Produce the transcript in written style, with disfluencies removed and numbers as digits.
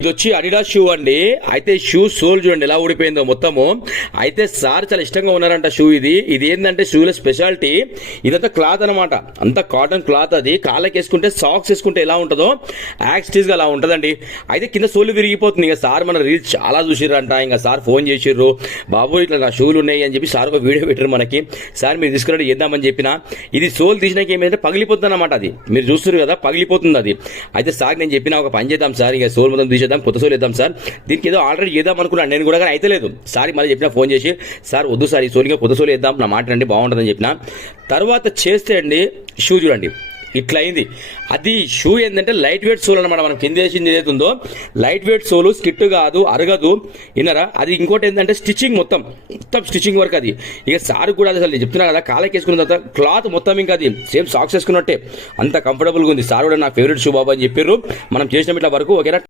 ఇది వచ్చి Adidas shoe అండి. అయితే షూ సోల్ చూడండి ఎలా ఊడిపోయిందో మొత్తము. అయితే సార్ చాలా ఇష్టంగా ఉన్నారంట షూ. ఇది ఏంటంటే షూల స్పెషాలిటీ ఇదంతా క్లాత్ అనమాట, అంతా కాటన్ క్లాత్. అది కాళ్ళకి వేసుకుంటే సాక్స్ వేసుకుంటే ఎలా ఉంటుందో యాక్స్టీజ్ గా అలా ఉంటదండి. అయితే కింద సోలు విరిగిపోతుంది. ఇంకా సార్ మన రీల్స్ చాలా చూసిర్రంట. ఇంకా సార్ ఫోన్ చేసిర్రు, బాబు ఇట్లా నా షూలు ఉన్నాయి అని చెప్పి సార్ ఒక వీడియో పెట్టారు మనకి. సార్ మీరు తీసుకున్నట్టు చేద్దామని చెప్పిన ఇది సోల్ తీసినాక ఏమైందంటే పగిలిపోతుంది అనమాట. అది మీరు చూస్తున్నారు కదా, పగిలిపోతుంది అది. అయితే సార్ నేను చెప్పిన ఒక పని చేద్దాం సార్, ఇక సోల్ మొత్తం తీసేద్దాం, కొత్త సోల్ ఇద్దాం సార్. దీనికి ఏదో ఆల్రెడీ చేద్దాం అనుకున్నాను నేను కూడా, కానీ అయితే లేదు. సార్ మళ్ళీ చెప్పిన ఫోన్ చేసి, సార్ వద్దు సార్ ఈ సోల్గా కొత్త సోల్ ఇద్దాం, నా మాట అండి బాగుంటుందని చెప్పిన. తర్వాత చేస్తే అండి షూ చూడండి ఇట్లా అయింది. అది షూ ఏంటంటే లైట్ వెయిట్ సోల్ అనమాట. మనం కింద వేసింది ఏదైతుందో లైట్ వెయిట్ సోలు, స్కిట్ కాదు, అరగదు, విన్నారా. అది ఇంకోటి ఏంటంటే స్టిచ్చింగ్ మొత్తం స్టిచ్చింగ్ వర్క్. అది ఇక సార్ కూడా అసలు చెప్తున్నా కదా, కాళ్ళకి వేసుకున్న తర్వాత క్లాత్ మొత్తం ఇంకా అది సేమ్ సాక్స్ వేసుకున్నట్టే అంత కంఫర్టబుల్గా ఉంది. సార్ కూడా నా ఫేవరెట్ షూ బాబు అని చెప్పారు. మనం చేసిన ఇట్లా వరకు ఓకేనా.